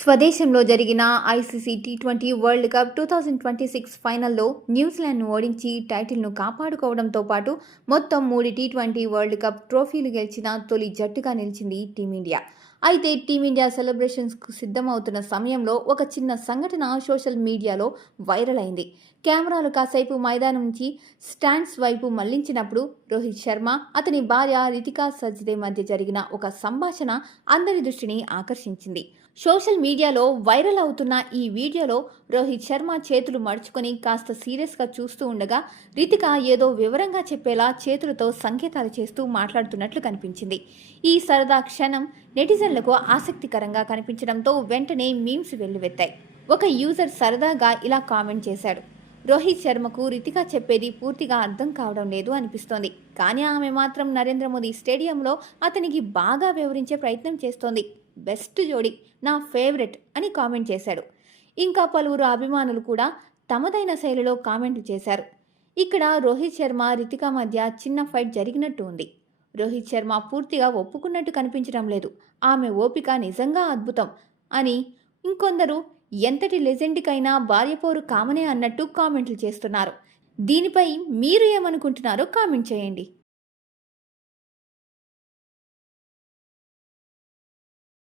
స్వదేశంలో జరిగిన ICC T20 world cup 2026 ఫైనల్లో న్యూజిలాండ్ను ఓడించి టైటిల్ను కాపాడుకోవడంతో పాటు మొత్తం 3 టీ20 వరల్డ్ కప్ ట్రోఫీలు గెలిచిన తొలి జట్టుగా నిలిచింది టీమిండియా. అయితే టీమిండియా సెలబ్రేషన్స్కు సిద్ధమవుతున్న సమయంలో ఒక చిన్న సంఘటన సోషల్ మీడియాలో వైరల్ అయింది. కెమెరాలు కాసేపు మైదానం నుంచి స్టాండ్స్ వైపు మళ్లించినప్పుడు రోహిత్ శర్మ, అతని భార్య రితికా సజ్దే మధ్య జరిగిన ఒక సంభాషణ అందరి దృష్టిని ఆకర్షించింది. సోషల్ మీడియాలో వైరల్ అవుతున్న ఈ వీడియోలో రోహిత్ శర్మ చేతులు మడుచుకొని కాస్త సీరియస్గా చూస్తూ ఉండగా రితిక ఏదో వివరంగా చెప్పేలా చేతులతో సంకేతాలు చేస్తూ మాట్లాడుతున్నట్లు కనిపించింది. ఈ సరదా క్షణం నెటిజన్లకు ఆసక్తికరంగా కనిపించడంతో వెంటనే మీమ్స్ వెల్లువెత్తాయి. ఒక యూజర్ సరదాగా ఇలా కామెంట్ చేశాడు: రోహిత్ శర్మకు రితిక చెప్పేది పూర్తిగా అర్థం కావడం లేదు అనిపిస్తోంది, కానీ ఆమె మాత్రం నరేంద్ర మోదీ స్టేడియంలో అతనికి బాగా వివరించే ప్రయత్నం చేస్తోంది. బెస్ట్ జోడీ, నా ఫేవరెట్ అని కామెంట్ చేశాడు. ఇంకా పలువురు అభిమానులు కూడా తమదైన శైలిలో కామెంట్లు చేశారు. ఇక్కడ రోహిత్ శర్మ రితిక మధ్య చిన్న ఫైట్ జరిగినట్టు ఉంది. రోహిత్ శర్మ పూర్తిగా ఒప్పుకున్నట్టు కనిపించడం లేదు. ఆమె ఓపిక నిజంగా అద్భుతం అని ఇంకొందరు ఎంతటి లెజెండ్కైనా భార్య పోరు కామనే అన్నట్టు కామెంట్లు చేస్తున్నారు. దీనిపై మీరు ఏమనుకుంటున్నారో కామెంట్ చేయండి.